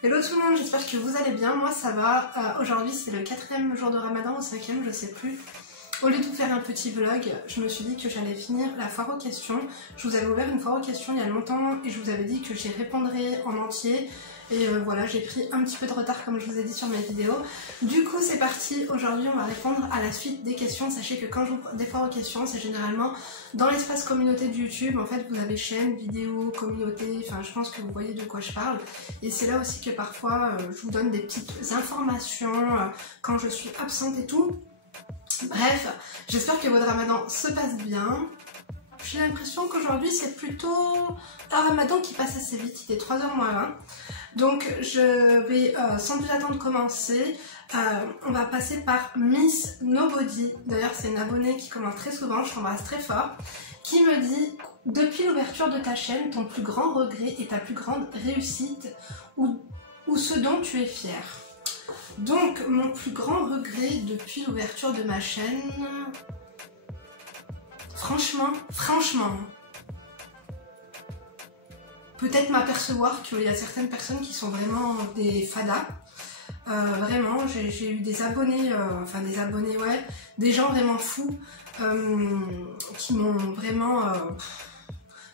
Hello tout le monde, j'espère que vous allez bien, moi ça va. Aujourd'hui c'est le 4e jour de Ramadan ou 5e, je sais plus. Au lieu de vous faire un petit vlog, je me suis dit que j'allais finir la foire aux questions. Je vous avais ouvert une foire aux questions il y a longtemps et je vous avais dit que j'y répondrais en entier. Et voilà, j'ai pris un petit peu de retard comme je vous ai dit sur mes vidéos. Du coup c'est parti, aujourd'hui on va répondre à la suite des questions. Sachez que quand j'ouvre des foires aux questions, c'est généralement dans l'espace communauté de YouTube. En fait vous avez chaîne, vidéo, communauté, enfin je pense que vous voyez de quoi je parle. Et c'est là aussi que parfois je vous donne des petites informations quand je suis absente et tout. Bref, j'espère que votre ramadan se passe bien. J'ai l'impression qu'aujourd'hui c'est plutôt un ramadan qui passe assez vite, il est 3h moins 20. Donc je vais sans plus attendre commencer. On va passer par Miss Nobody. D'ailleurs c'est une abonnée qui commente très souvent, je t'embrasse très fort. Qui me dit: depuis l'ouverture de ta chaîne, ton plus grand regret et ta plus grande réussite ou ce dont tu es fière. Donc mon plus grand regret depuis l'ouverture de ma chaîne, franchement, peut-être m'apercevoir qu'il y a certaines personnes qui sont vraiment des fadas. Vraiment, j'ai eu des abonnés, des gens vraiment fous qui m'ont vraiment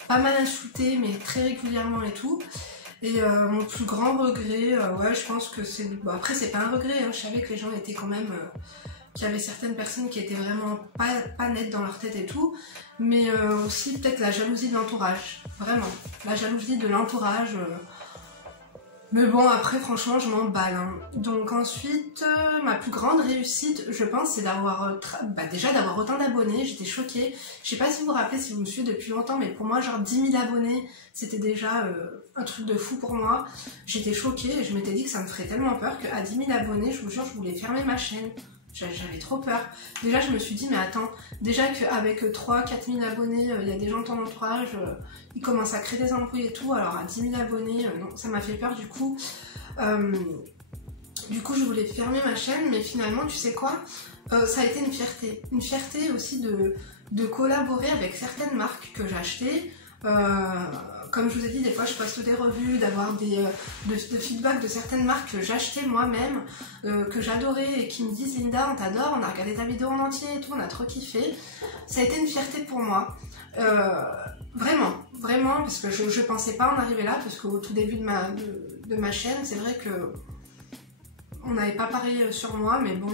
pas mal insulté, mais très régulièrement et tout. Et mon plus grand regret, ouais, je pense que c'est... Bon, après, c'est pas un regret, hein, je savais que les gens étaient quand même... qu'il y avait certaines personnes qui étaient vraiment pas nettes dans leur tête et tout, mais aussi peut-être la jalousie de l'entourage, vraiment. La jalousie de l'entourage... Mais bon, après, franchement, je m'emballe. Hein. Donc ensuite, ma plus grande réussite, je pense, c'est d'avoir déjà d'avoir autant d'abonnés. J'étais choquée. Je sais pas si vous vous rappelez, si vous me suivez depuis longtemps, mais pour moi, genre 10 000 abonnés, c'était déjà un truc de fou pour moi. J'étais choquée et je m'étais dit que ça me ferait tellement peur qu'à 10 000 abonnés, je vous jure, je voulais fermer ma chaîne. J'avais trop peur. Déjà, je me suis dit, mais attends, déjà qu'avec 3-4 000 abonnés, il y a des gens de ton entourage, ils commencent à créer des embrouilles et tout, alors à 10 000 abonnés, non, ça m'a fait peur du coup. Je voulais fermer ma chaîne, mais finalement, tu sais quoi, ça a été une fierté. Une fierté aussi de collaborer avec certaines marques que j'ai achetées. Comme je vous ai dit, des fois je poste des revues, d'avoir de feedback de certaines marques que j'achetais moi-même, que j'adorais et qui me disent: Linda, on t'adore, on a regardé ta vidéo en entier et tout, on a trop kiffé. Ça a été une fierté pour moi. Vraiment, parce que je pensais pas en arriver là, parce qu'au tout début de ma chaîne, c'est vrai que on n'avait pas parié sur moi, mais bon,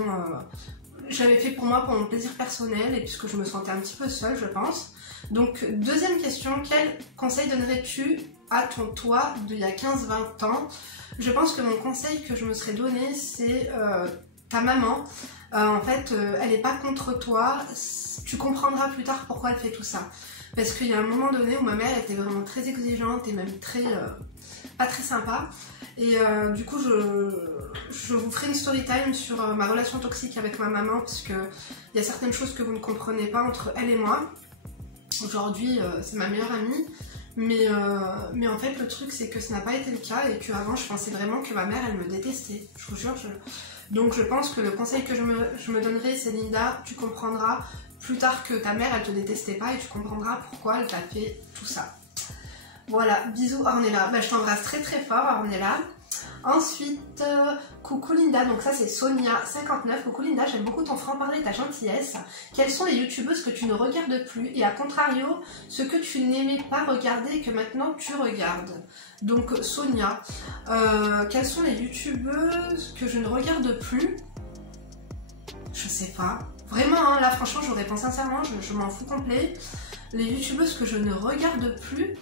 j'avais fait pour moi, pour mon plaisir personnel, et puisque je me sentais un petit peu seule, je pense. Donc, deuxième question, quel conseil donnerais-tu à ton toi d'il y a 15-20 ans? Je pense que mon conseil que je me serais donné, c'est ta maman. En fait, elle n'est pas contre toi, tu comprendras plus tard pourquoi elle fait tout ça. Parce qu'il y a un moment donné où ma mère était vraiment très exigeante et même très... pas très sympa. Et du coup, je vous ferai une story time sur ma relation toxique avec ma maman, parce qu'il y a certaines choses que vous ne comprenez pas entre elle et moi. Aujourd'hui, c'est ma meilleure amie, mais en fait, le truc, c'est que ce n'a pas été le cas et qu'avant, je pensais vraiment que ma mère, elle me détestait. Je vous jure. Donc, je pense que le conseil que je me donnerai, c'est: Linda, tu comprendras plus tard que ta mère, elle te détestait pas et tu comprendras pourquoi elle t'a fait tout ça. Voilà, bisous Ornella. Bah, je t'embrasse très très fort, Ornella. Ensuite, coucou Linda, donc ça c'est Sonia59. Coucou Linda, j'aime beaucoup ton franc-parler et ta gentillesse. Quelles sont les youtubeuses que tu ne regardes plus, et à contrario, ce que tu n'aimais pas regarder et que maintenant tu regardes? Donc Sonia, quelles sont les youtubeuses que je ne regarde plus? Je sais pas. Vraiment, hein, là franchement, je réponds sincèrement, je m'en fous complet. Les youtubeuses que je ne regarde plus,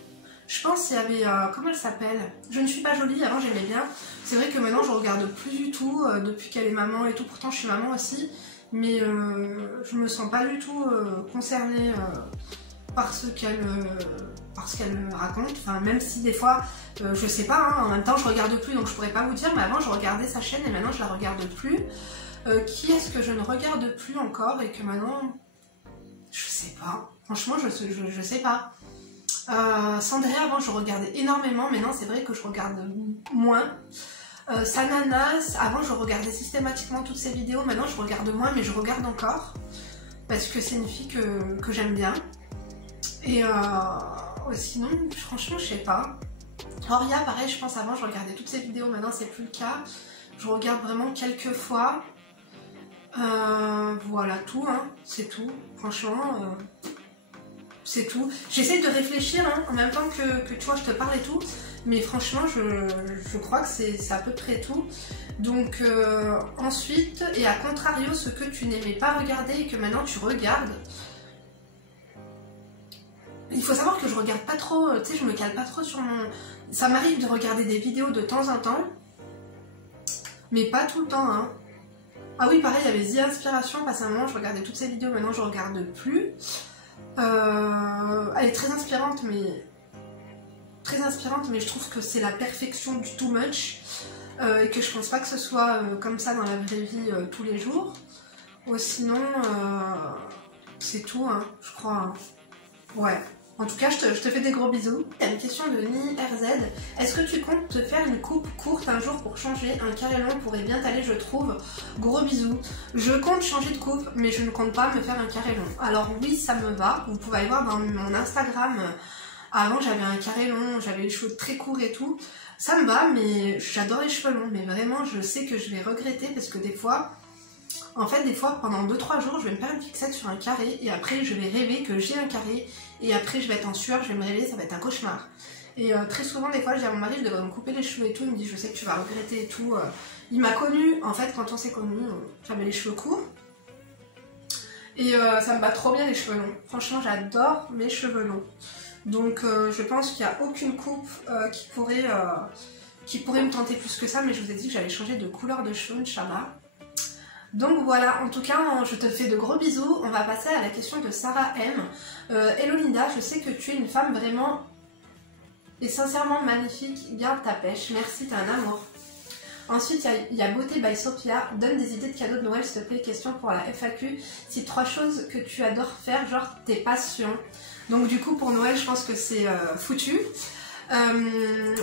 je pense qu'il y avait... comment elle s'appelle? Je ne suis pas jolie, avant j'aimais bien. C'est vrai que maintenant je regarde plus du tout, depuis qu'elle est maman et tout. Pourtant je suis maman aussi, mais je me sens pas du tout concernée par ce qu'elle me raconte. Enfin, même si des fois, je sais pas, hein, en même temps je regarde plus, donc je pourrais pas vous dire, mais avant je regardais sa chaîne et maintenant je la regarde plus. Qui est-ce que je ne regarde plus encore et que maintenant... Je sais pas. Franchement, je sais pas. Sandria, avant je regardais énormément, maintenant c'est vrai que je regarde moins. Sananas, avant je regardais systématiquement toutes ses vidéos, maintenant je regarde moins, mais je regarde encore parce que c'est une fille que j'aime bien. Et sinon, franchement, je sais pas. Horia, pareil, je pense avant je regardais toutes ses vidéos, maintenant c'est plus le cas. Je regarde vraiment quelques fois. Voilà tout, hein, c'est tout. Franchement, c'est tout. J'essaie de réfléchir hein, en même temps que tu vois, je te parle et tout. Mais franchement, je crois que c'est à peu près tout. Donc ensuite, et à contrario, ce que tu n'aimais pas regarder et que maintenant tu regardes. Il faut savoir que je regarde pas trop, tu sais, je me cale pas trop sur mon... Ça m'arrive de regarder des vidéos de temps en temps, mais pas tout le temps, hein. Ah oui, pareil, il y avait The Inspiration, parce qu'à un moment, je regardais toutes ces vidéos, maintenant je regarde plus. Elle est très inspirante, mais je trouve que c'est la perfection du too much, et que je pense pas que ce soit comme ça dans la vraie vie tous les jours. Sinon, c'est tout, hein, je crois. Hein. Ouais. En tout cas, je te fais des gros bisous. Il y a une question de NiRZ. Est-ce que tu comptes te faire une coupe courte un jour pour changer? Un carré long pourrait bien t'aller, je trouve. Gros bisous. Je compte changer de coupe, mais je ne compte pas me faire un carré long. Alors oui, ça me va. Vous pouvez aller voir dans mon Instagram. Avant, j'avais un carré long, j'avais les cheveux très courts et tout. Ça me va, mais j'adore les cheveux longs. Mais vraiment, je sais que je vais regretter parce que des fois... En fait, des fois, pendant 2-3 jours, je vais me faire une fixette sur un carré et après, je vais rêver que j'ai un carré et après, je vais être en sueur, je vais me réveiller, ça va être un cauchemar. Et très souvent, des fois, je dis à mon mari, je devrais me couper les cheveux et tout. Il me dit, je sais que tu vas regretter et tout. Il m'a connue, en fait, quand on s'est connus, j'avais les cheveux courts. Et ça me va trop bien les cheveux longs. Franchement, j'adore mes cheveux longs. Donc, je pense qu'il n'y a aucune coupe qui pourrait me tenter plus que ça. Mais je vous ai dit que j'allais changer de couleur de cheveux, Inch'Allah. Donc voilà, en tout cas, je te fais de gros bisous. On va passer à la question de Sarah M. Hello Linda, je sais que tu es une femme vraiment et sincèrement magnifique. Garde ta pêche. Merci, t'es un amour. Ensuite, il y a Beauté by Sophia. Donne des idées de cadeaux de Noël, s'il te plaît. Question pour la FAQ. Si 3 choses que tu adores faire, genre tes passions. Donc du coup, pour Noël, je pense que c'est foutu.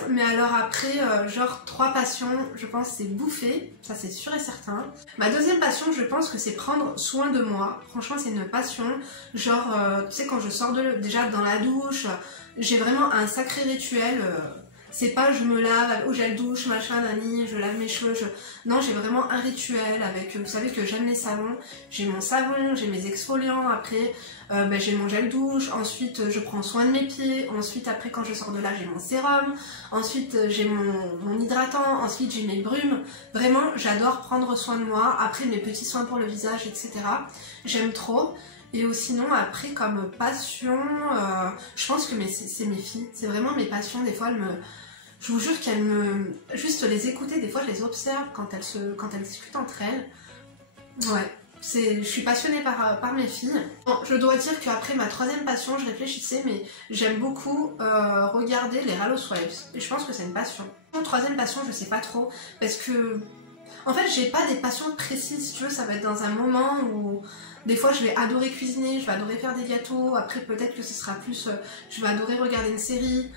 Mais alors après, genre 3 passions, je pense c'est bouffer, ça c'est sûr et certain. Ma deuxième passion, je pense que c'est prendre soin de moi. Franchement, c'est une passion. Genre, tu sais, quand je sors déjà dans la douche, j'ai vraiment un sacré rituel. C'est pas je me lave au gel douche, machin, nani, je lave mes cheveux. Non, j'ai vraiment un rituel avec, vous savez que j'aime les savons. J'ai mon savon, j'ai mes exfoliants, après j'ai mon gel douche, ensuite je prends soin de mes pieds, ensuite après quand je sors de là j'ai mon sérum, ensuite j'ai mon hydratant, ensuite j'ai mes brumes. Vraiment, j'adore prendre soin de moi, après mes petits soins pour le visage, etc. J'aime trop. Et sinon, après, comme passion, je pense que c'est mes filles. C'est vraiment mes passions. Des fois, je vous jure qu'elles me... Juste les écouter, des fois, je les observe quand elles discutent entre elles. Ouais, je suis passionnée par mes filles. Bon, je dois dire qu'après ma troisième passion, je réfléchissais, mais j'aime beaucoup regarder les Housewives. Et je pense que c'est une passion. Mon troisième passion, je sais pas trop, parce que... En fait, j'ai pas des passions précises, si tu veux, ça va être dans un moment où... Des fois, je vais adorer cuisiner, je vais adorer faire des gâteaux. Après, peut-être que ce sera plus... je vais adorer regarder une série.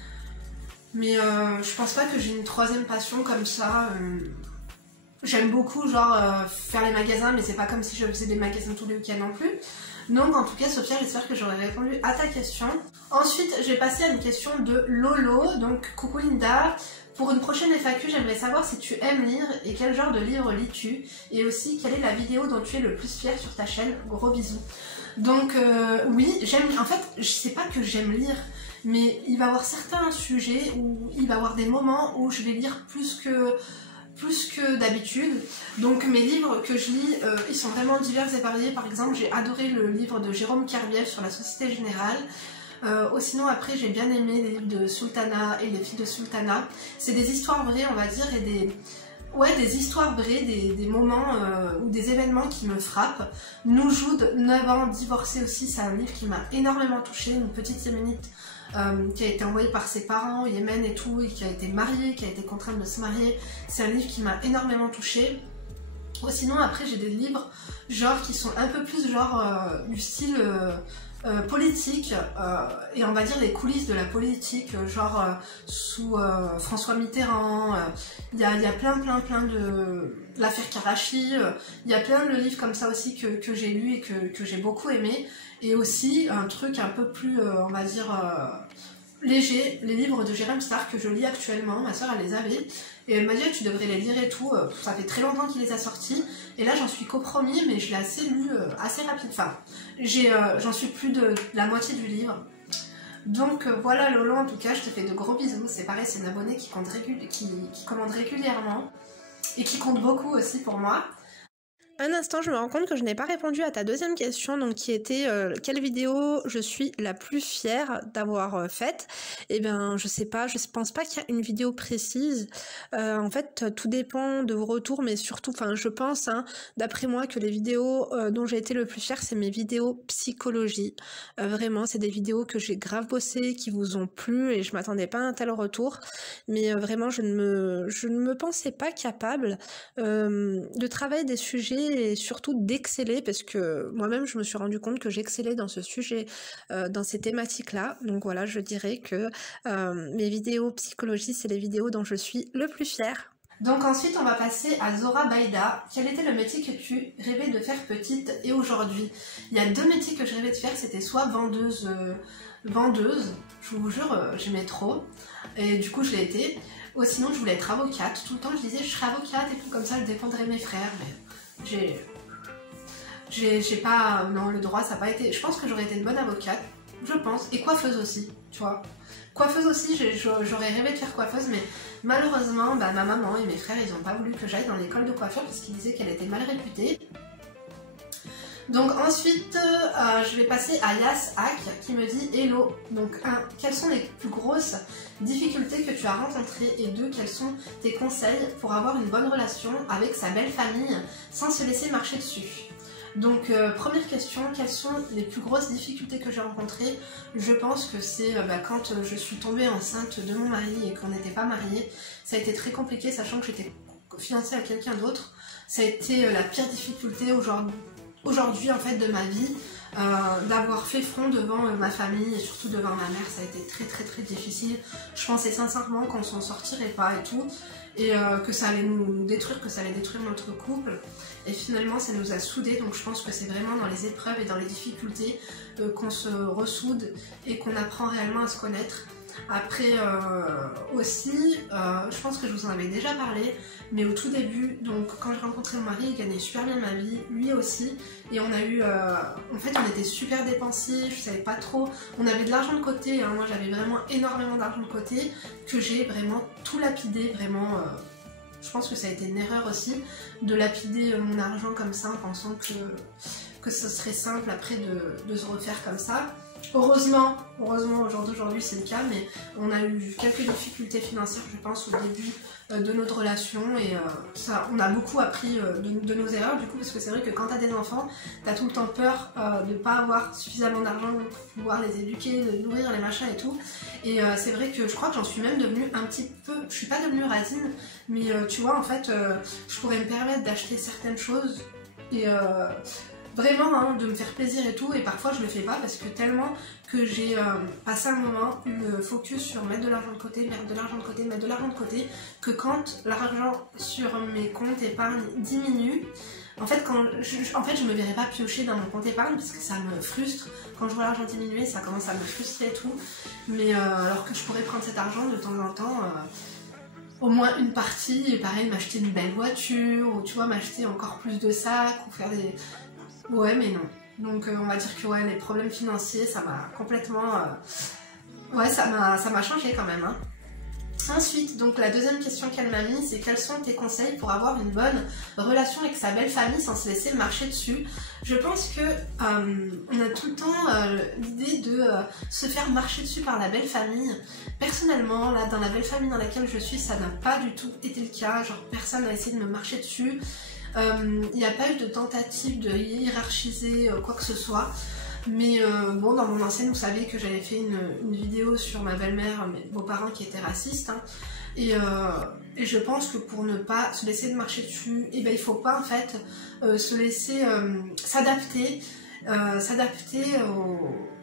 Mais je pense pas que j'ai une troisième passion comme ça. J'aime beaucoup, genre, faire les magasins, mais c'est pas comme si je faisais des magasins tous les week-ends non plus. Donc, en tout cas, Sophia, j'espère que j'aurai répondu à ta question. Ensuite, je vais passer à une question de Lolo. Donc, coucou Linda. Pour une prochaine FAQ, j'aimerais savoir si tu aimes lire et quel genre de livre lis-tu, et aussi quelle est la vidéo dont tu es le plus fier sur ta chaîne. Gros bisous. Donc oui, j'aime. En fait, je sais pas que j'aime lire, mais il va y avoir certains sujets où il va y avoir des moments où je vais lire plus que d'habitude. Donc mes livres que je lis, ils sont vraiment divers et variés. Par exemple, j'ai adoré le livre de Jérôme Kerviel sur la Société Générale. Sinon après j'ai bien aimé les livres de Sultana et les filles de Sultana. C'est des histoires vraies on va dire et des histoires vraies, des moments ou des événements qui me frappent. Noujoud, 9 ans, divorcée aussi, c'est un livre qui m'a énormément touchée, une petite yéménite qui a été envoyée par ses parents au Yémen et tout, et qui a été mariée, qui a été contrainte de se marier. C'est un livre qui m'a énormément touchée. Sinon après j'ai des livres genre qui sont un peu plus genre du style politique et on va dire les coulisses de la politique genre sous François Mitterrand. Il y a plein de l'affaire Karachi, il y a plein de livres comme ça aussi que j'ai lu et que j'ai beaucoup aimé. Et aussi un truc un peu plus on va dire légers, les livres de Jérôme Stark que je lis actuellement, ma soeur elle les avait, et elle m'a dit tu devrais les lire et tout, ça fait très longtemps qu'il les a sortis, et là j'en suis qu'au premier, mais je l'ai assez lu assez rapide, enfin, j'en suis plus de la moitié du livre. Donc voilà Lolo, en tout cas je te fais de gros bisous, c'est pareil, c'est une abonnée qui commande régulièrement, et qui compte beaucoup aussi pour moi. Un instant, je me rends compte que je n'ai pas répondu à ta deuxième question, donc qui était quelle vidéo je suis la plus fière d'avoir faite. Eh bien, je sais pas, je pense pas qu'il y a une vidéo précise. En fait, tout dépend de vos retours, mais surtout, enfin, je pense, hein, d'après moi, que les vidéos dont j'ai été le plus fière, c'est mes vidéos psychologie. Vraiment, c'est des vidéos que j'ai grave bossé, qui vous ont plu, et je m'attendais pas à un tel retour. Mais vraiment, je ne me pensais pas capable de travailler des sujets et surtout d'exceller, parce que moi-même je me suis rendu compte que j'excellais dans ce sujet, dans ces thématiques-là. Donc voilà, je dirais que mes vidéos psychologie, c'est les vidéos dont je suis le plus fière. Donc ensuite on va passer à Zora Baïda. Quel était le métier que tu rêvais de faire petite et aujourd'hui? Il y a 2 métiers que je rêvais de faire, c'était soit vendeuse, je vous jure, j'aimais trop, et du coup je l'ai été. Ou sinon je voulais être avocate, tout le temps je disais je serai avocate et tout, comme ça je défendrai mes frères, mais j'ai pas, non, le droit ça n'a pas été, je pense que j'aurais été une bonne avocate, je pense, et coiffeuse aussi, tu vois. Coiffeuse aussi, j'aurais rêvé de faire coiffeuse, mais malheureusement ma maman et mes frères ils n'ont pas voulu que j'aille dans l'école de coiffure parce qu'ils disaient qu'elle était mal réputée. Donc ensuite, je vais passer à Yas Hack qui me dit hello. Donc 1. Quelles sont les plus grosses difficultés que tu as rencontrées, et 2. Quels sont tes conseils pour avoir une bonne relation avec sa belle famille sans se laisser marcher dessus? Donc première question, quelles sont les plus grosses difficultés que j'ai rencontrées? Je pense que c'est quand je suis tombée enceinte de mon mari et qu'on n'était pas mariés. Ça a été très compliqué, sachant que j'étais fiancée à quelqu'un d'autre. Ça a été la pire difficulté aujourd'hui en fait de ma vie, d'avoir fait front devant ma famille et surtout devant ma mère. Ça a été très difficile. Je pensais sincèrement qu'on s'en sortirait pas et tout, et que ça allait nous détruire, que ça allait détruire notre couple, et finalement ça nous a soudés. Donc je pense que c'est vraiment dans les épreuves et dans les difficultés qu'on se ressoude et qu'on apprend réellement à se connaître. Après aussi, je pense que je vous en avais déjà parlé, mais au tout début, donc quand j'ai rencontré mon mari, il gagnait super bien ma vie, lui aussi, et on a eu, en fait on était super dépensiers, je savais pas trop, on avait de l'argent de côté, hein, moi j'avais vraiment énormément d'argent de côté, que j'ai vraiment tout lapidé, vraiment, je pense que ça a été une erreur aussi, de lapider mon argent comme ça en pensant que ce serait simple après de se refaire comme ça. Heureusement au jour d'aujourd'hui c'est le cas, mais on a eu quelques difficultés financières je pense au début de notre relation, et ça, on a beaucoup appris de nos erreurs du coup, parce que c'est vrai que quand t'as des enfants, t'as tout le temps peur de ne pas avoir suffisamment d'argent pour pouvoir les éduquer, les nourrir, les machins et tout, et c'est vrai que je crois que j'en suis même devenue un petit peu, je suis pas devenue radine, mais tu vois en fait je pourrais me permettre d'acheter certaines choses et vraiment hein, de me faire plaisir et tout, et parfois je le fais pas parce que tellement que j'ai passé un moment une focus sur mettre de l'argent de côté, mettre de l'argent de côté, mettre de l'argent de côté, que quand l'argent sur mes comptes épargne diminue, en fait je me verrais pas piocher dans mon compte épargne parce que ça me frustre. Quand je vois l'argent diminuer, ça commence à me frustrer et tout, mais alors que je pourrais prendre cet argent de temps en temps, au moins une partie, et pareil m'acheter une belle voiture, ou tu vois m'acheter encore plus de sacs, ou faire des... Ouais mais non. Donc on va dire que ouais, les problèmes financiers ça m'a complètement... Ouais ça m'a changé quand même hein. Ensuite, donc la deuxième question qu'elle m'a mise, c'est quels sont tes conseils pour avoir une bonne relation avec sa belle famille sans se laisser marcher dessus. Je pense que on a tout le temps l'idée de se faire marcher dessus par la belle famille. Personnellement, là, dans la belle famille dans laquelle je suis, ça n'a pas du tout été le cas. Genre personne n'a essayé de me marcher dessus. Il n'y a pas eu de tentative de hiérarchiser quoi que ce soit. Mais bon, dans mon ancienne, vous savez que j'avais fait une vidéo sur ma belle-mère, mes beaux-parents qui étaient racistes. Hein, et je pense que pour ne pas se laisser de marcher dessus, et ben, il faut pas en fait se laisser s'adapter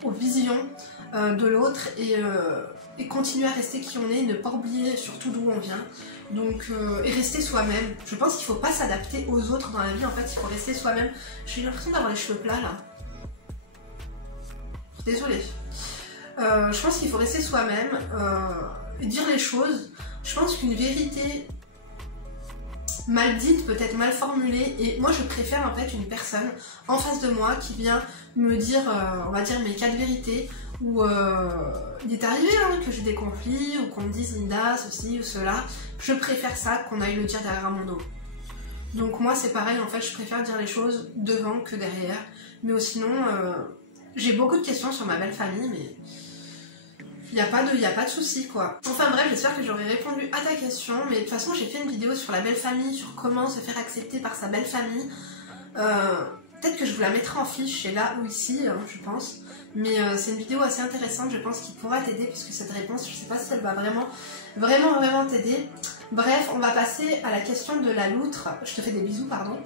aux visions de l'autre, et continuer à rester qui on est, ne pas oublier surtout d'où on vient. Donc, et rester soi-même. Je pense qu'il faut pas s'adapter aux autres dans la vie, en fait, il faut rester soi-même. J'ai l'impression d'avoir les cheveux plats là. Désolée. Je pense qu'il faut rester soi-même et dire les choses. Je pense qu'une vérité mal dite, peut-être mal formulée, et moi je préfère en fait une personne en face de moi qui vient me dire, on va dire mes 4 vérités, où il est arrivé hein, que j'ai des conflits, ou qu'on me dise Linda, ceci ou cela. Je préfère ça qu'on aille le dire derrière mon dos. Donc moi c'est pareil, en fait je préfère dire les choses devant que derrière. Mais sinon, j'ai beaucoup de questions sur ma belle famille, mais il n'y a pas de souci quoi. Enfin bref, j'espère que j'aurai répondu à ta question, mais de toute façon j'ai fait une vidéo sur la belle famille, sur comment se faire accepter par sa belle famille. Peut-être que je vous la mettrai en fiche, c'est là ou ici, hein, je pense. Mais c'est une vidéo assez intéressante, je pense, qui pourra t'aider, puisque cette réponse, je sais pas si elle va vraiment t'aider. Bref, on va passer à la question de la loutre. Je te fais des bisous, pardon.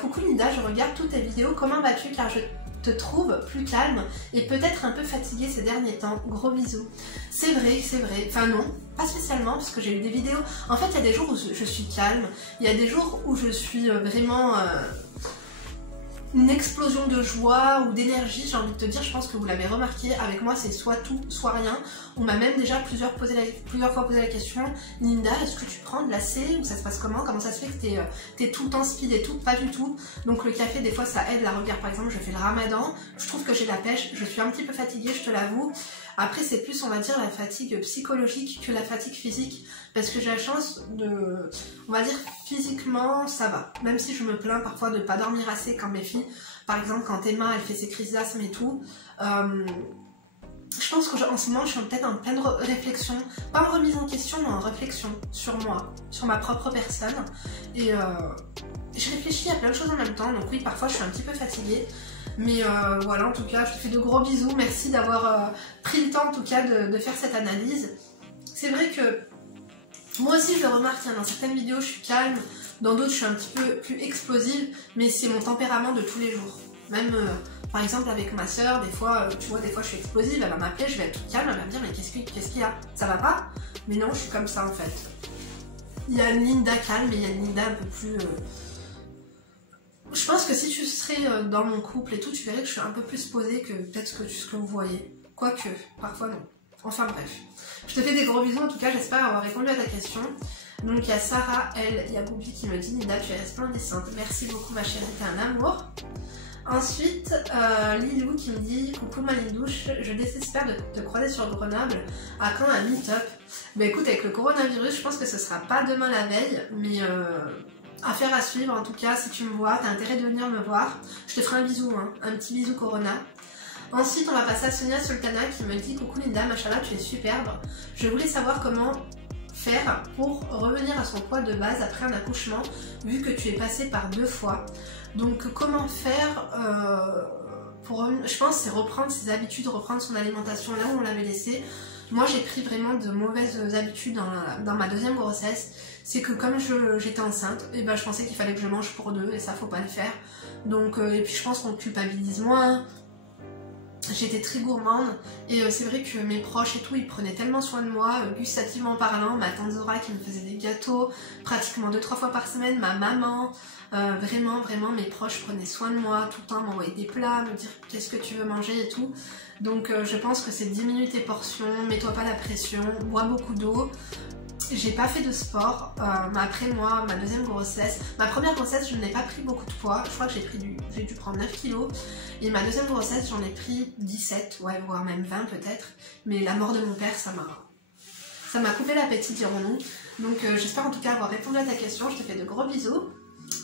Coucou Linda, je regarde toutes tes vidéos, comment vas-tu? Car je te trouve plus calme et peut-être un peu fatiguée ces derniers temps. Gros bisous. C'est vrai. Enfin non, pas spécialement, parce que j'ai eu des vidéos. En fait, il y a des jours où je suis calme, il y a des jours où je suis vraiment... une explosion de joie ou d'énergie, j'ai envie de te dire, je pense que vous l'avez remarqué, avec moi c'est soit tout, soit rien. On m'a même déjà plusieurs fois posé la question, Linda, est-ce que tu prends de la C ou ça se passe comment ça se fait que t'es tout le temps speed et tout? Pas du tout. Donc le café des fois ça aide, la regarde par exemple, je fais le ramadan, je trouve que j'ai la pêche, je suis un petit peu fatiguée, je te l'avoue. Après c'est plus on va dire la fatigue psychologique que la fatigue physique, parce que j'ai la chance de, on va dire physiquement ça va, même si je me plains parfois de pas dormir assez quand mes filles, par exemple quand Emma elle fait ses crises d'asthme et tout, je pense qu'en ce moment je suis peut-être en pleine réflexion, pas en remise en question mais en réflexion sur moi, sur ma propre personne, et je réfléchis à plein de choses en même temps, donc oui parfois je suis un petit peu fatiguée. Mais voilà, en tout cas, je te fais de gros bisous. Merci d'avoir pris le temps, en tout cas, de faire cette analyse. C'est vrai que moi aussi, je le remarque, hein, dans certaines vidéos, je suis calme. Dans d'autres, je suis un petit peu plus explosive. Mais c'est mon tempérament de tous les jours. Même, par exemple, avec ma soeur, des fois, tu vois, des fois, je suis explosive. Elle va m'appeler, je vais être toute calme. Elle va me dire, mais qu'est-ce qu'il y a? Ça va pas? Mais non, je suis comme ça, en fait. Il y a une Linda calme et il y a une Linda un peu plus... Je pense que si tu serais dans mon couple et tout, tu verrais que je suis un peu plus posée que peut-être ce que vous voyez. Quoique, parfois non. Enfin bref. Je te fais des gros bisous en tout cas, j'espère avoir répondu à ta question. Donc il y a Sarah, elle, Yagoubi qui me dit Linda, tu es resplendissante. Merci beaucoup ma chérie, t'es un amour. Ensuite, Lilou qui me dit coucou ma Lindouche, je désespère de te croiser sur Grenoble. À quand un meet-up? Bah écoute, avec le coronavirus, je pense que ce sera pas demain la veille, mais affaire à suivre, en tout cas, si tu me vois, t'as intérêt de venir me voir. Je te ferai un bisou, hein, un petit bisou Corona. Ensuite, on va passer à Sonia Sultana qui me dit coucou Linda, machallah, tu es superbe. Je voulais savoir comment faire pour revenir à son poids de base après un accouchement, vu que tu es passée par 2 fois. Donc, comment faire pour, je pense, c'est reprendre ses habitudes, reprendre son alimentation là où on l'avait laissé. Moi, j'ai pris vraiment de mauvaises habitudes dans ma deuxième grossesse. C'est que comme j'étais enceinte, et ben je pensais qu'il fallait que je mange pour 2 et ça faut pas le faire. Donc et puis je pense qu'on culpabilise moins. J'étais très gourmande et c'est vrai que mes proches et tout ils prenaient tellement soin de moi, gustativement parlant, ma tante Zora qui me faisait des gâteaux pratiquement 2-3 fois par semaine, ma maman, vraiment mes proches prenaient soin de moi, tout le temps m'envoyaient des plats, me dire qu'est-ce que tu veux manger et tout. Donc je pense que c'est diminuer tes portions, mets-toi pas la pression, bois beaucoup d'eau. J'ai pas fait de sport, après moi, ma deuxième grossesse, ma première grossesse je n'ai pas pris beaucoup de poids, je crois que j'ai dû prendre 9 kilos, et ma deuxième grossesse j'en ai pris 17, ouais, voire même 20 peut-être, mais la mort de mon père ça m'a coupé l'appétit dirons-nous, donc j'espère en tout cas avoir répondu à ta question, je te fais de gros bisous.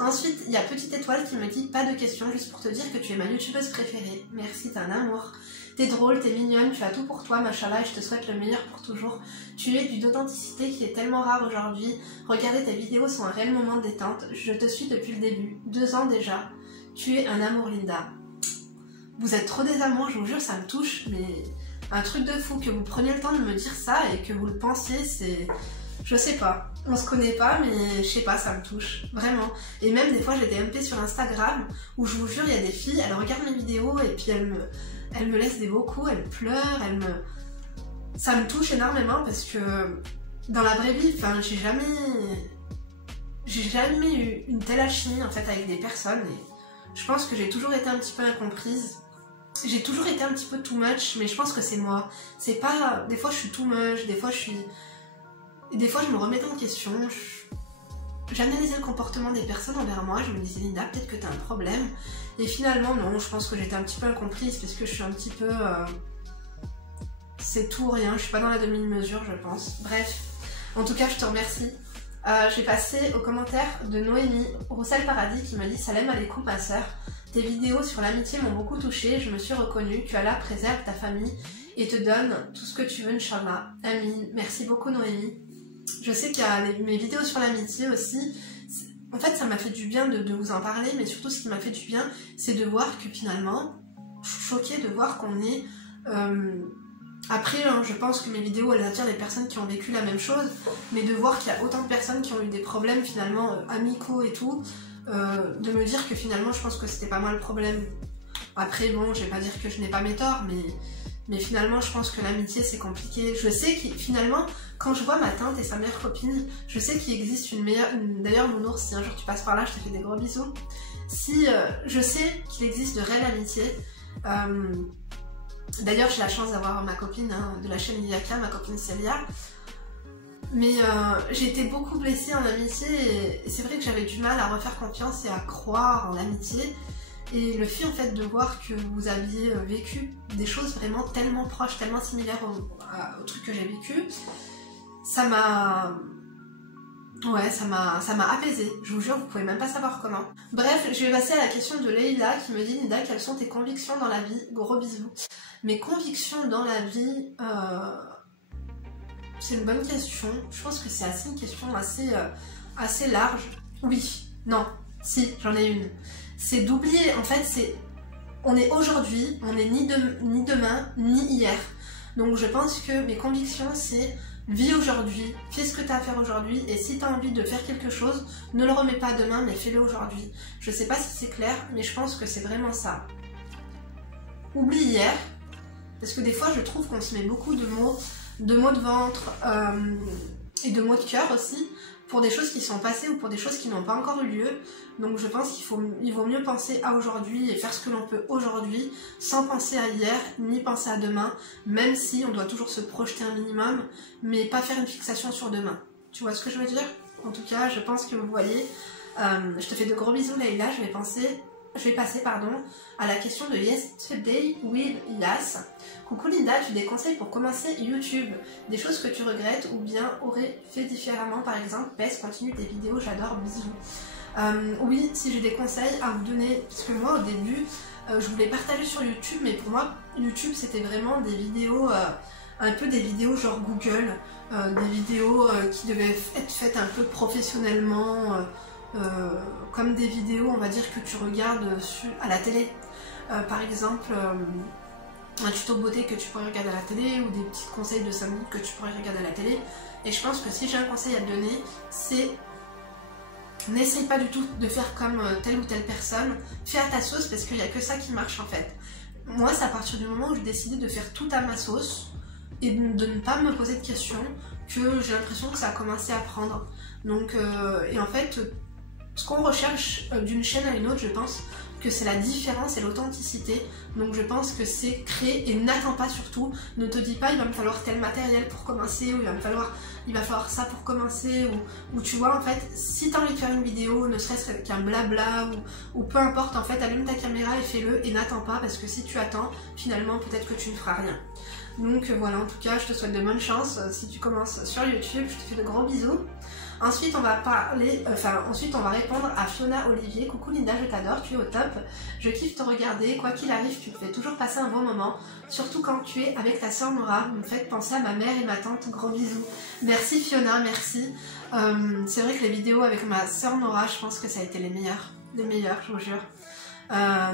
Ensuite il y a Petite Étoile qui me dit pas de questions, juste pour te dire que tu es ma youtubeuse préférée, merci, t'es un amour. T'es drôle, t'es mignonne, tu as tout pour toi, machallah, et je te souhaite le meilleur pour toujours. Tu es d'une authenticité qui est tellement rare aujourd'hui. Regardez, tes vidéos sont un réel moment de détente. Je te suis depuis le début, 2 ans déjà. Tu es un amour, Linda. Vous êtes trop des amours, je vous jure, ça me touche, mais un truc de fou. Que vous preniez le temps de me dire ça et que vous le pensiez, c'est... Je sais pas, on se connaît pas, mais je sais pas, ça me touche, vraiment. Et même des fois, j'ai des MP sur Instagram où je vous jure, il y a des filles, elles regardent mes vidéos et puis elles me laissent des vocaux, elles pleurent, ça me touche énormément parce que dans la vraie vie, enfin, j'ai jamais eu une telle alchimie en fait avec des personnes et je pense que j'ai toujours été un petit peu incomprise. j'ai toujours été un petit peu too much, mais je pense que c'est moi. C'est pas... Des fois je suis too much, des fois je me remets en question. J'analysais le comportement des personnes envers moi, je me disais Linda, peut-être que t'as un problème. Et finalement non, je pense que j'étais un petit peu incomprise parce que je suis un petit peu... c'est tout rien, je suis pas dans la demi-mesure je pense. Bref, en tout cas je te remercie. J'ai passé aux commentaires de Noémie Roussel Paradis qui m'a dit Salam alaikum ma soeur. Tes vidéos sur l'amitié m'ont beaucoup touchée, je me suis reconnue, tu Allah préserve ta famille et te donne tout ce que tu veux, Inch'Allah. Amin. Merci beaucoup Noémie. Je sais qu'il y a mes vidéos sur l'amitié aussi. En fait, ça m'a fait du bien de vous en parler, mais surtout ce qui m'a fait du bien, c'est de voir que finalement, je suis choquée de voir qu'on est... Après, hein, je pense que mes vidéos, elles attirent les personnes qui ont vécu la même chose, mais de voir qu'il y a autant de personnes qui ont eu des problèmes finalement amicaux et tout, de me dire que finalement, je pense que c'était pas moi le problème. Après, bon, je vais pas dire que je n'ai pas mes torts, mais finalement, je pense que l'amitié, c'est compliqué. Je sais que finalement, quand je vois ma tante et sa meilleure copine, je sais qu'il existe une meilleure... D'ailleurs, Nounours, si un jour tu passes par là, je te fais des gros bisous. Je sais qu'il existe de réelles amitiés. D'ailleurs, j'ai la chance d'avoir ma copine de la chaîne Iliaka, ma copine Célia. Mais j'ai été beaucoup blessée en amitié et c'est vrai que j'avais du mal à refaire confiance et à croire en l'amitié. Et le fait en fait de voir que vous aviez vécu des choses vraiment tellement proches, tellement similaires au truc que j'ai vécu, ça m'a... Ouais, ça m'a apaisée. Je vous jure, vous pouvez même pas savoir comment. Bref, je vais passer à la question de Leïla qui me dit Nida, quelles sont tes convictions dans la vie? Gros bisous. Mes convictions dans la vie, c'est une bonne question. Je pense que c'est assez une question assez large. Oui, non, si, j'en ai une. C'est d'oublier, en fait, on est aujourd'hui, on n'est ni demain, ni hier. Donc je pense que mes convictions, c'est vis aujourd'hui, fais ce que tu as à faire aujourd'hui, et si tu as envie de faire quelque chose, ne le remets pas demain, mais fais-le aujourd'hui. Je sais pas si c'est clair, mais je pense que c'est vraiment ça. Oublie hier, parce que des fois je trouve qu'on se met beaucoup de mots de ventre et de mots de cœur aussi, pour des choses qui sont passées ou pour des choses qui n'ont pas encore eu lieu. Donc je pense qu'il vaut mieux penser à aujourd'hui et faire ce que l'on peut aujourd'hui sans penser à hier ni penser à demain, même si on doit toujours se projeter un minimum, mais pas faire une fixation sur demain. Tu vois ce que je veux dire? En tout cas, je pense que vous voyez. Je te fais de gros bisous Leïla, je vais passer à la question de Yesterday with Yas. Coucou Linda, tu as des conseils pour commencer YouTube? Des choses que tu regrettes ou bien aurais fait différemment, par exemple? PS, continue tes vidéos, j'adore, bisous. Oui, si j'ai des conseils à vous donner, parce que moi au début, je voulais partager sur YouTube, mais pour moi, YouTube c'était vraiment des vidéos, un peu des vidéos genre Google, des vidéos qui devaient être faites un peu professionnellement, comme des vidéos on va dire que tu regardes à la télé, par exemple un tuto beauté que tu pourrais regarder à la télé ou des petits conseils de 5 minutes que tu pourrais regarder à la télé. Et je pense que si j'ai un conseil à te donner, c'est n'essaye pas du tout de faire comme telle ou telle personne, fais à ta sauce parce qu'il n'y a que ça qui marche en fait. Moi c'est à partir du moment où j'ai décidé de faire tout à ma sauce et de ne pas me poser de questions que j'ai l'impression que ça a commencé à prendre. Donc et en fait ce qu'on recherche d'une chaîne à une autre, je pense que c'est la différence et l'authenticité. Donc je pense que c'est créer et n'attends pas surtout. Ne te dis pas il va me falloir tel matériel pour commencer ou il va falloir ça pour commencer ou tu vois en fait si tu as envie de faire une vidéo, ne serait-ce qu'un blabla ou peu importe en fait, allume ta caméra et fais-le et n'attends pas parce que si tu attends, finalement peut-être que tu ne feras rien. Donc voilà, en tout cas je te souhaite de bonnes chances si tu commences sur YouTube, je te fais de gros bisous. Ensuite on va répondre à Fiona Olivier. Coucou Linda, je t'adore, tu es au top. Je kiffe te regarder, quoi qu'il arrive, tu te fais toujours passer un bon moment. Surtout quand tu es avec ta soeur Nora, vous me faites penser à ma mère et ma tante, gros bisous. Merci Fiona, merci. C'est vrai que les vidéos avec ma soeur Nora, je pense que ça a été les meilleures, je vous jure.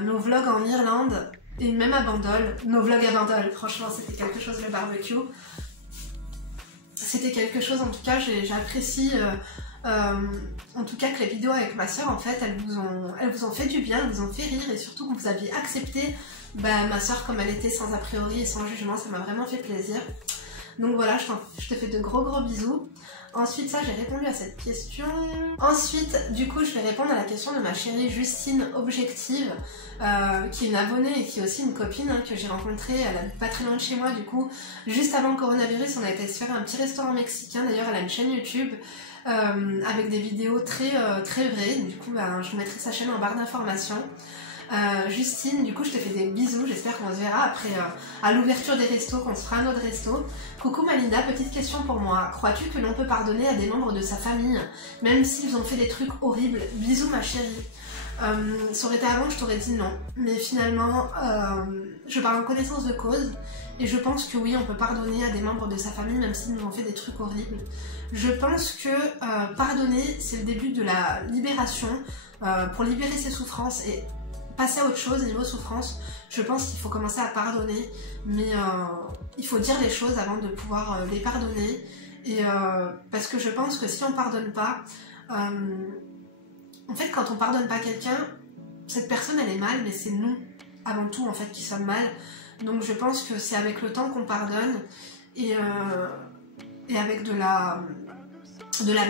Nos vlogs en Irlande, et même à Bandol, nos vlogs à Bandol, franchement c'était quelque chose le barbecue. C'était quelque chose, en tout cas, j'apprécie en tout cas que les vidéos avec ma soeur, en fait, elles vous ont fait du bien, elles vous ont fait rire et surtout que vous aviez accepté ma soeur comme elle était sans a priori et sans jugement, ça m'a vraiment fait plaisir. Donc voilà, je te fais de gros bisous. Ensuite, ça, j'ai répondu à cette question. Ensuite, du coup, je vais répondre à la question de ma chérie Justine Objective, qui est une abonnée et qui est aussi une copine hein, que j'ai rencontrée. Elle habite pas très loin de chez moi, du coup, juste avant le coronavirus, on a été se faire un petit restaurant mexicain. D'ailleurs, elle a une chaîne YouTube avec des vidéos très vraies. Du coup, ben, je vous mettrai sa chaîne en barre d'informations. Justine, du coup je te fais des bisous, j'espère qu'on se verra après à l'ouverture des restos, qu'on se fera un autre resto. Coucou Malinda, petite question pour moi, crois-tu que l'on peut pardonner à des membres de sa famille, même s'ils ont fait des trucs horribles? Bisous ma chérie. Ça aurait été avant, je t'aurais dit non, mais finalement je parle en connaissance de cause et je pense que oui, on peut pardonner à des membres de sa famille même s'ils nous ont fait des trucs horribles. Je pense que pardonner c'est le début de la libération, pour libérer ses souffrances et passer à autre chose niveau souffrance. Je pense qu'il faut commencer à pardonner, mais il faut dire les choses avant de pouvoir les pardonner, et parce que je pense que si on pardonne pas, en fait quand on pardonne pas quelqu'un, cette personne elle est mal, mais c'est nous avant tout en fait qui sommes mal. Donc je pense que c'est avec le temps qu'on pardonne, et avec de la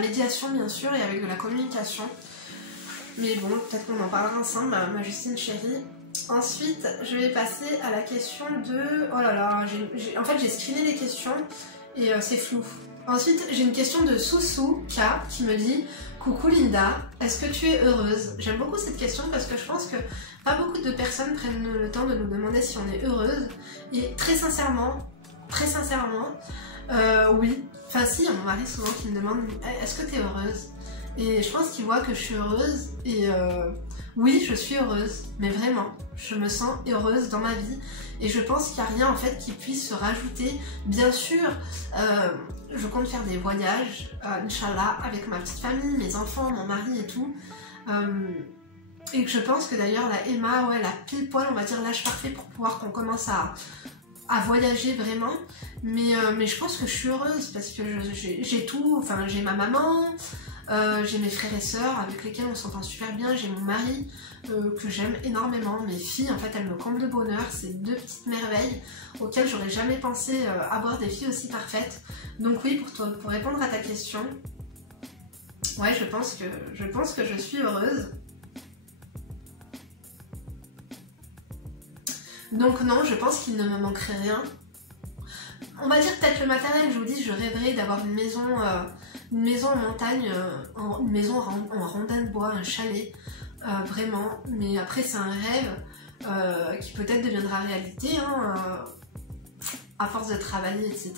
médiation bien sûr, et avec de la communication. Mais bon, peut-être qu'on en parlera ensemble, ma Justine chérie. Ensuite, je vais passer à la question de... Oh là là, en fait j'ai screené les questions et c'est flou. Ensuite, j'ai une question de Soussou K qui me dit « Coucou Linda, est-ce que tu es heureuse ?» J'aime beaucoup cette question parce que je pense que pas beaucoup de personnes prennent le temps de nous demander si on est heureuse. Et très sincèrement, oui. Enfin si, il y a mon mari souvent qui me demande « Est-ce que tu es heureuse ?» Et je pense qu'il voit que je suis heureuse, et oui, je suis heureuse, mais vraiment, je me sens heureuse dans ma vie, et je pense qu'il n'y a rien en fait qui puisse se rajouter. Bien sûr, je compte faire des voyages, Inch'Allah, avec ma petite famille, mes enfants, mon mari et tout, et que je pense que d'ailleurs la Emma, ouais, la pile poil, on va dire l'âge parfait pour pouvoir qu'on commence à voyager vraiment, mais je pense que je suis heureuse parce que j'ai tout, enfin j'ai ma maman, j'ai mes frères et sœurs avec lesquels on s'entend super bien, j'ai mon mari que j'aime énormément, mes filles en fait elles me comblent de bonheur, c'est deux petites merveilles auxquelles j'aurais jamais pensé avoir des filles aussi parfaites. Donc oui, pour répondre à ta question, ouais, je pense que je suis heureuse. Donc non, je pense qu'il ne me manquerait rien. On va dire peut-être le matériel, je vous dis, je rêverais d'avoir une maison en montagne, une maison en rondin de bois, un chalet, vraiment. Mais après c'est un rêve qui peut-être deviendra réalité, hein, à force de travailler, etc.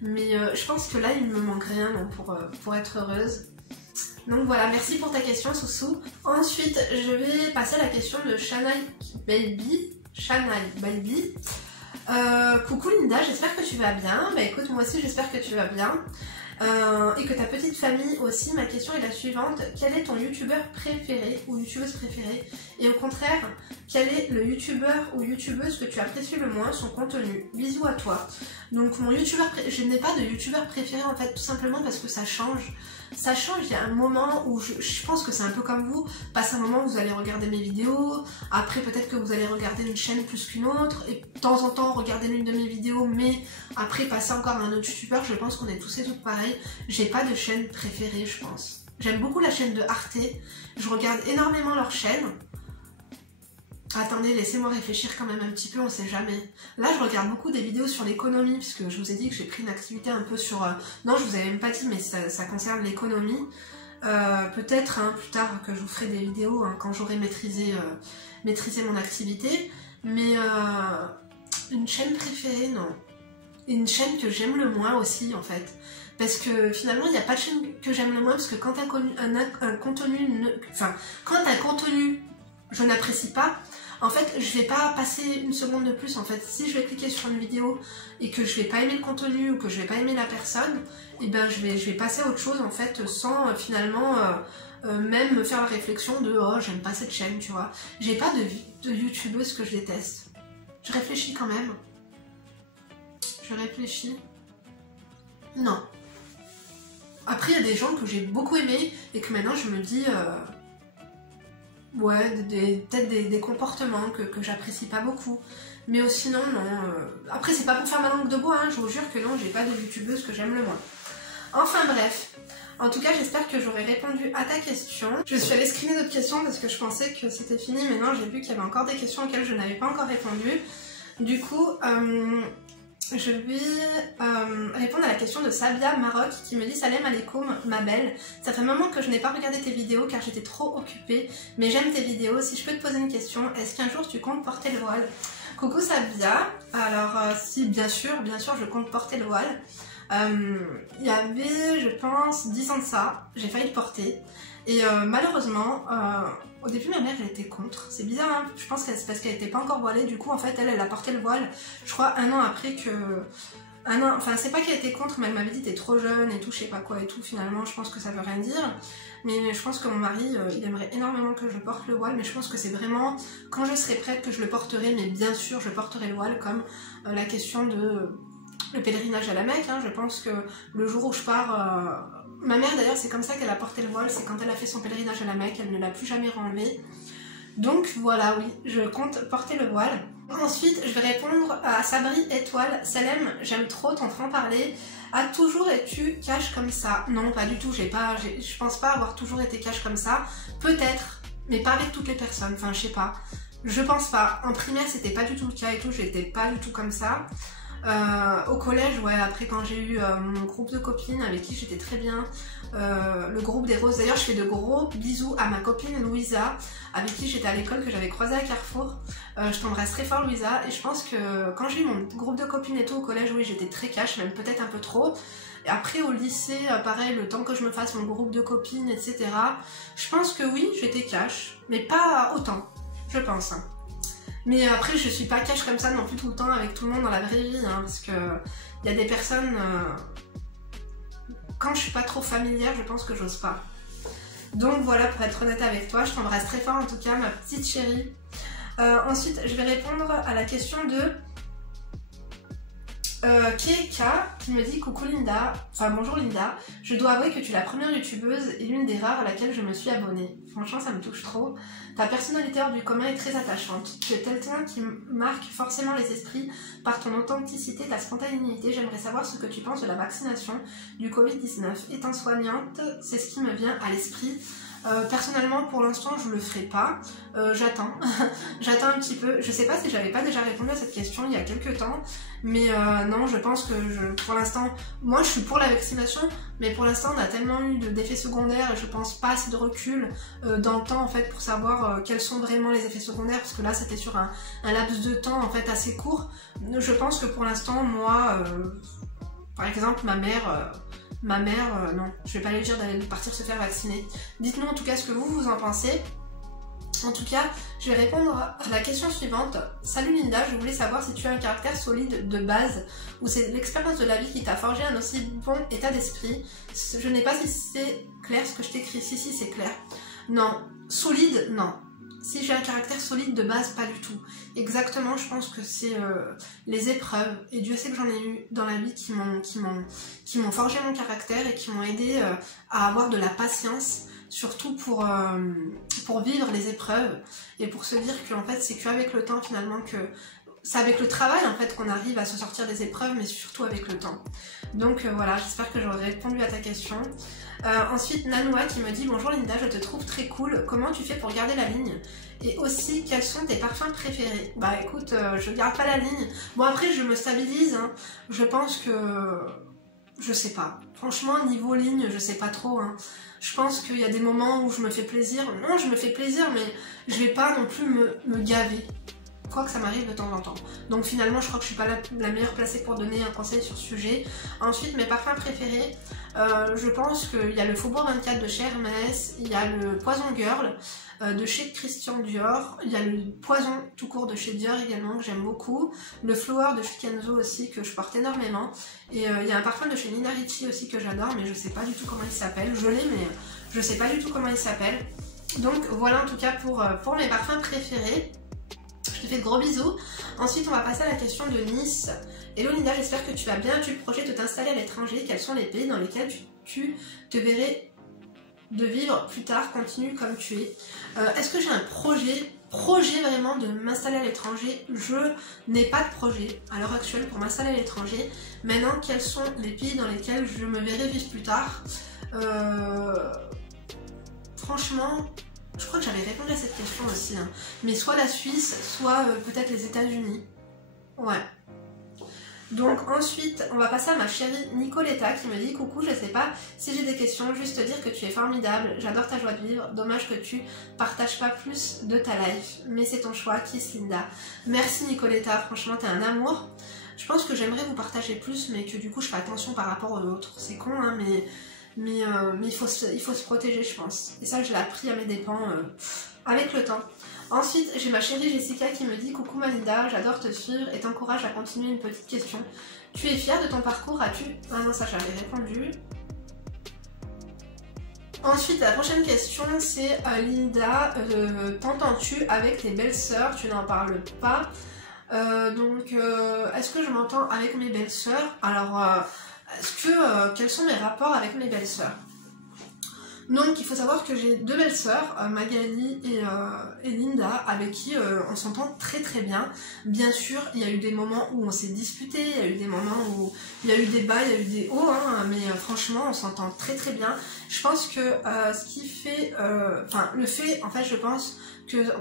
Mais je pense que là il ne me manque rien non, pour être heureuse. Donc voilà, merci pour ta question Soussou. Ensuite, je vais passer à la question de Shanaï Baby. Coucou Linda, j'espère que tu vas bien. Bah écoute, moi aussi j'espère que tu vas bien. Et que ta petite famille aussi. Ma question est la suivante: quel est ton youtubeur préféré ou youtubeuse préférée? Et au contraire, quel est le youtubeur ou youtubeuse que tu apprécies le moins son contenu? Bisous à toi. Donc mon youtubeur, je n'ai pas de youtubeur préféré en fait, tout simplement parce que ça change. Ça change, il y a un moment où je pense que c'est un peu comme vous, passe un moment où vous allez regarder mes vidéos, après peut-être que vous allez regarder une chaîne plus qu'une autre, et de temps en temps regarder l'une de mes vidéos, mais après passer encore à un autre youtubeur. Je pense qu'on est tous et toutes pareils. J'ai pas de chaîne préférée, je pense. J'aime beaucoup la chaîne de Arte, je regarde énormément leur chaîne. Attendez, laissez-moi réfléchir quand même un petit peu, on sait jamais. Là, je regarde beaucoup des vidéos sur l'économie, puisque je vous ai dit que j'ai pris une activité un peu sur... Non, je vous avais même pas dit, mais ça concerne l'économie. Peut-être hein, plus tard que je vous ferai des vidéos hein, quand j'aurai maîtrisé mon activité. Mais une chaîne préférée, non. Une chaîne que j'aime le moins aussi, en fait. Parce que finalement, il n'y a pas de chaîne que j'aime le moins, parce que quand un contenu... Enfin, quand un contenu je n'apprécie pas, en fait, je vais pas passer une seconde de plus. En fait, si je vais cliquer sur une vidéo et que je vais pas aimer le contenu ou que je vais pas aimer la personne, et ben je vais passer à autre chose en fait, sans finalement même me faire la réflexion de oh j'aime pas cette chaîne, tu vois. J'ai pas de youtubeuse que je déteste. Je réfléchis quand même. Je réfléchis. Non. Après, il y a des gens que j'ai beaucoup aimés et que maintenant je me dis Ouais, peut-être des comportements que j'apprécie pas beaucoup. Mais sinon, non. Après, c'est pas pour faire ma langue de bois, hein, je vous jure que non, j'ai pas de youtubeuse que j'aime le moins. Enfin bref. En tout cas, j'espère que j'aurai répondu à ta question. Je suis allée screener d'autres questions parce que je pensais que c'était fini, mais non, j'ai vu qu'il y avait encore des questions auxquelles je n'avais pas encore répondu. Du coup, je vais répondre à la question de Sabia Maroc qui me dit Salam alaikum ma belle, ça fait un moment que je n'ai pas regardé tes vidéos car j'étais trop occupée, mais j'aime tes vidéos. Si je peux te poser une question, est-ce qu'un jour tu comptes porter le voile? Coucou Sabia, alors si bien sûr je compte porter le voile. Il y avait je pense 10 ans de ça, j'ai failli le porter et malheureusement au début ma mère elle était contre, c'est bizarre hein, je pense que c'est parce qu'elle n'était pas encore voilée, du coup en fait elle a porté le voile je crois un an après que... enfin c'est pas qu'elle était contre mais elle m'avait dit t'es trop jeune et tout, je sais pas quoi et tout, finalement je pense que ça veut rien dire, mais je pense que mon mari il aimerait énormément que je porte le voile, mais je pense que c'est vraiment quand je serai prête que je le porterai, mais bien sûr je porterai le voile comme la question de le pèlerinage à la Mecque, hein. Je pense que le jour où je pars, ma mère d'ailleurs c'est comme ça qu'elle a porté le voile, c'est quand elle a fait son pèlerinage à la Mecque, elle ne l'a plus jamais renlevé. Donc voilà, oui, je compte porter le voile. Ensuite, je vais répondre à Sabri Étoile. Salem, j'aime trop ton franc-parler. A toujours es-tu cash comme ça? Non, pas du tout, je pense pas avoir toujours été cash comme ça. Peut-être, mais pas avec toutes les personnes, enfin je sais pas. Je pense pas. En primaire, c'était pas du tout le cas et tout, j'étais pas du tout comme ça. Au collège, ouais, après quand j'ai eu mon groupe de copines avec qui j'étais très bien, le groupe des roses, d'ailleurs je fais de gros bisous à ma copine Louisa, avec qui j'étais à l'école, que j'avais croisée à Carrefour, je t'embrasse très fort Louisa, et je pense que quand j'ai eu mon groupe de copines et tout au collège, oui j'étais très cash, même peut-être un peu trop, et après au lycée, pareil, le temps que je me fasse mon groupe de copines, etc., je pense que oui, j'étais cash, mais pas autant, je pense, hein. Mais après, je suis pas cash comme ça non plus tout le temps avec tout le monde dans la vraie vie, hein, parce que il y a des personnes... quand je suis pas trop familière, je pense que j'ose pas. Donc voilà, pour être honnête avec toi, je t'embrasse très fort en tout cas, ma petite chérie. Ensuite, je vais répondre à la question de... Keka qui me dit coucou Linda, enfin bonjour Linda, je dois avouer que tu es la première youtubeuse et l'une des rares à laquelle je me suis abonnée. Franchement ça me touche trop. Ta personnalité hors du commun est très attachante. Tu es quelqu'un qui marque forcément les esprits par ton authenticité, ta spontanéité. J'aimerais savoir ce que tu penses de la vaccination du Covid-19. Étant soignante, c'est ce qui me vient à l'esprit. Personnellement, pour l'instant, je le ferai pas. J'attends. J'attends un petit peu. Je sais pas si j'avais pas déjà répondu à cette question il y a quelques temps. Mais non, je pense que pour l'instant, moi je suis pour la vaccination. Mais pour l'instant, on a tellement eu d'effets secondaires et je pense pas assez de recul dans le temps en fait pour savoir quels sont vraiment les effets secondaires. Parce que là, c'était sur un laps de temps en fait assez court. Je pense que pour l'instant, moi, par exemple, ma mère, non, je vais pas lui dire d'aller partir se faire vacciner. Dites-nous en tout cas ce que vous en pensez. En tout cas, je vais répondre à la question suivante. Salut Linda, je voulais savoir si tu as un caractère solide de base ou c'est l'expérience de la vie qui t'a forgé un aussi bon état d'esprit. Je n'ai pas si c'est clair ce que je t'écris. Si, c'est clair. Non. Solide, non. Si j'ai un caractère solide de base, pas du tout. Exactement, je pense que c'est les épreuves, et Dieu sait que j'en ai eu dans la vie qui m'ont forgé mon caractère et qui m'ont aidé à avoir de la patience, surtout pour vivre les épreuves et pour se dire qu'en fait c'est qu'avec le temps finalement que c'est avec le travail en fait qu'on arrive à se sortir des épreuves, mais surtout avec le temps. Donc voilà, j'espère que j'aurai répondu à ta question. Ensuite, Nanoua qui me dit « Bonjour Linda, je te trouve très cool. Comment tu fais pour garder la ligne? Et aussi, quels sont tes parfums préférés ?» Bah écoute, je garde pas la ligne. Bon après, je me stabilise. Hein. Je pense que... Je sais pas. Franchement, niveau ligne, je sais pas trop. Hein. Je pense qu'il y a des moments où je me fais plaisir. Non, je me fais plaisir, mais je vais pas non plus me gaver. Quoi que ça m'arrive de temps en temps. Donc finalement, je crois que je suis pas la meilleure placée pour donner un conseil sur ce sujet. Ensuite, mes parfums préférés, je pense qu'il y a le Faubourg 24 de chez Hermès, il y a le Poison Girl de chez Christian Dior, il y a le Poison tout court de chez Dior également que j'aime beaucoup, le Flower de chez Kenzo aussi que je porte énormément, et il y a un parfum de chez Nina Ricci aussi que j'adore, mais je sais pas du tout comment il s'appelle. Je l'ai, mais je sais pas du tout comment il s'appelle. Donc voilà en tout cas pour mes parfums préférés. Je te fais de gros bisous. Ensuite, on va passer à la question de Nice. Hello Linda, j'espère que tu vas bien. Tu projettes de t'installer à l'étranger. Quels sont les pays dans lesquels tu te verrais de vivre plus tard, continue comme tu es. Est-ce que j'ai un projet vraiment de m'installer à l'étranger? Je n'ai pas de projet à l'heure actuelle pour m'installer à l'étranger. Maintenant, quels sont les pays dans lesquels je me verrai vivre plus tard? Franchement, je crois que j'avais répondu à cette question aussi, hein. Mais soit la Suisse, soit peut-être les États-Unis. Ouais. Donc ensuite, on va passer à ma chérie Nicoletta qui me dit: coucou, je sais pas si j'ai des questions, juste te dire que tu es formidable, j'adore ta joie de vivre, dommage que tu partages pas plus de ta life, mais c'est ton choix, Kiss Linda. Merci Nicoletta, franchement t'es un amour. Je pense que j'aimerais vous partager plus, mais que du coup je fais attention par rapport aux autres. C'est con, hein, mais il faut se protéger, je pense. Et ça, je l'ai appris à mes dépens avec le temps. Ensuite, j'ai ma chérie Jessica qui me dit: coucou Malinda, j'adore te suivre et t'encourage à continuer. Une petite question. Tu es fière de ton parcours? As-tu... Ah non, ça j'avais répondu. Ensuite, la prochaine question, c'est Linda, t'entends-tu avec tes belles-sœurs? Tu n'en parles pas. Est-ce que je m'entends avec mes belles-sœurs? Alors, quels sont mes rapports avec mes belles-sœurs? Donc il faut savoir que j'ai deux belles-sœurs, Magali et Linda, avec qui on s'entend très très bien. Bien sûr, il y a eu des moments où on s'est disputé, il y a eu des moments où il y a eu des bas, il y a eu des hauts, hein, mais franchement on s'entend très très bien. Je pense que ce qui fait, le fait, en fait je pense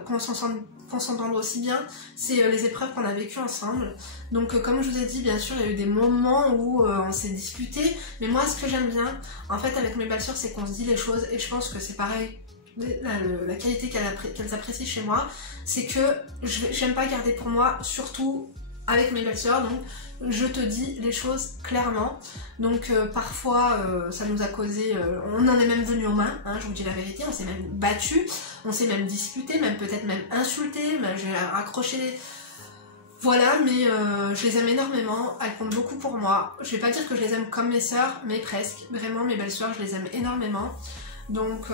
qu'on s'entende aussi bien, c'est les épreuves qu'on a vécues ensemble. Donc comme je vous ai dit, bien sûr il y a eu des moments où on s'est disputé, mais moi ce que j'aime bien en fait avec mes belles-sœurs, c'est qu'on se dit les choses, et je pense que c'est pareil, la qualité qu'elles apprécient chez moi, c'est que j'aime pas garder pour moi, surtout avec mes belles-sœurs, donc je te dis les choses clairement. Donc parfois ça nous a causé, on en est même venu aux mains, hein, je vous dis la vérité, on s'est même battu, on s'est même disputé, même peut-être même insulté, j'ai raccroché. Voilà, mais je les aime énormément, elles comptent beaucoup pour moi. Je vais pas dire que je les aime comme mes sœurs, mais presque. Vraiment, mes belles-sœurs, je les aime énormément. Donc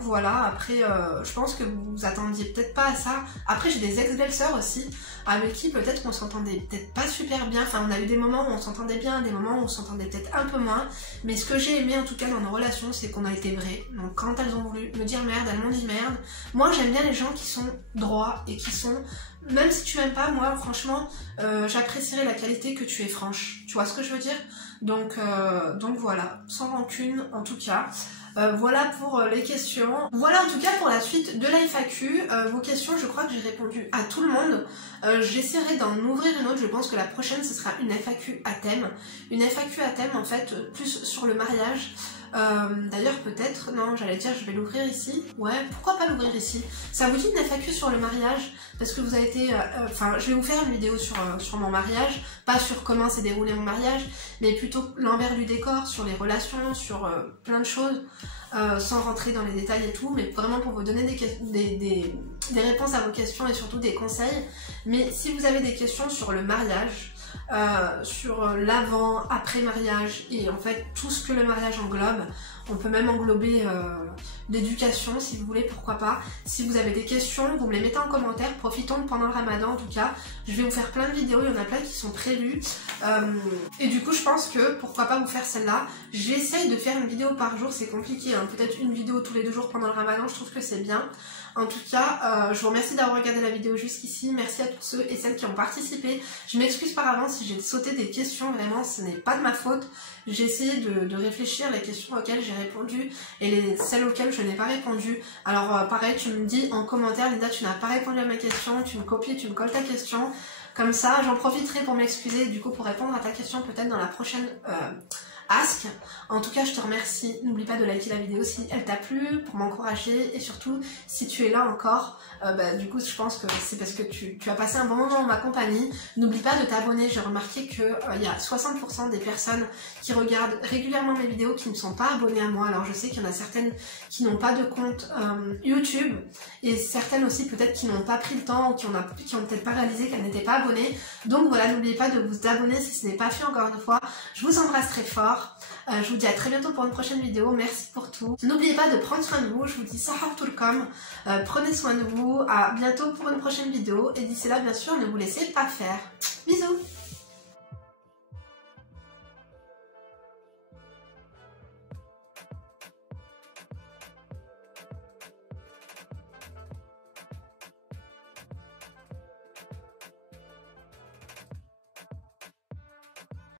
voilà, après, je pense que vous attendiez peut-être pas à ça. Après, j'ai des ex-belles-sœurs aussi, avec qui peut-être qu'on s'entendait peut-être pas super bien. Enfin, on a eu des moments où on s'entendait bien, des moments où on s'entendait peut-être un peu moins. Mais ce que j'ai aimé, en tout cas, dans nos relations, c'est qu'on a été vrais. Donc quand elles ont voulu me dire merde, elles m'ont dit merde. Moi, j'aime bien les gens qui sont droits et qui sont... Même si tu m'aimes pas, moi, franchement, j'apprécierais la qualité que tu es franche. Tu vois ce que je veux dire? Donc voilà, sans rancune, en tout cas. Voilà pour les questions. Voilà en tout cas pour la suite de la FAQ. Vos questions, je crois que j'ai répondu à tout le monde. J'essaierai d'en ouvrir une autre. Je pense que la prochaine, ce sera une FAQ à thème. Une FAQ à thème, en fait, plus sur le mariage. D'ailleurs peut-être, non j'allais dire je vais l'ouvrir ici, ouais pourquoi pas l'ouvrir ici, ça vous dit une FAQ sur le mariage, parce que vous avez été, je vais vous faire une vidéo sur mon mariage, pas sur comment s'est déroulé mon mariage, mais plutôt l'envers du décor, sur les relations, sur plein de choses, sans rentrer dans les détails et tout, mais vraiment pour vous donner des réponses à vos questions et surtout des conseils. Mais si vous avez des questions sur le mariage, sur l'avant, après mariage et en fait tout ce que le mariage englobe, on peut même englober l'éducation si vous voulez, pourquoi pas. Si vous avez des questions, vous me les mettez en commentaire, profitons de pendant le ramadan en tout cas, je vais vous faire plein de vidéos, il y en a plein qui sont prévues et du coup je pense que pourquoi pas vous faire celle-là. J'essaye de faire une vidéo par jour, c'est compliqué, hein. Peut-être une vidéo tous les 2 jours pendant le ramadan, je trouve que c'est bien. En tout cas, je vous remercie d'avoir regardé la vidéo jusqu'ici, merci à tous ceux et celles qui ont participé. Je m'excuse par avance si j'ai sauté des questions, vraiment ce n'est pas de ma faute. J'ai essayé de réfléchir les questions auxquelles j'ai répondu et celles auxquelles je n'ai pas répondu. Alors pareil, tu me dis en commentaire, Linda tu n'as pas répondu à ma question, tu me copies, tu me colles ta question. Comme ça, j'en profiterai pour m'excuser, du coup pour répondre à ta question peut-être dans la prochaine Ask. En tout cas, je te remercie. N'oublie pas de liker la vidéo si elle t'a plu, pour m'encourager. Et surtout, si tu es là encore, du coup, je pense que c'est parce que tu as passé un bon moment en ma compagnie. N'oublie pas de t'abonner. J'ai remarqué qu'il y a 60% des personnes qui regardent régulièrement mes vidéos qui ne sont pas abonnées à moi. Alors, je sais qu'il y en a certaines qui n'ont pas de compte YouTube. Et certaines aussi, peut-être, qui n'ont pas pris le temps ou qui ont peut-être pas réalisé qu'elles n'étaient pas abonnées. Donc voilà, n'oubliez pas de vous abonner si ce n'est pas fait encore une fois. Je vous embrasse très fort. Je vous dis à très bientôt pour une prochaine vidéo, merci pour tout. N'oubliez pas de prendre soin de vous, je vous dis Sahar Toulkom, prenez soin de vous, à bientôt pour une prochaine vidéo, et d'ici là bien sûr ne vous laissez pas faire. Bisous.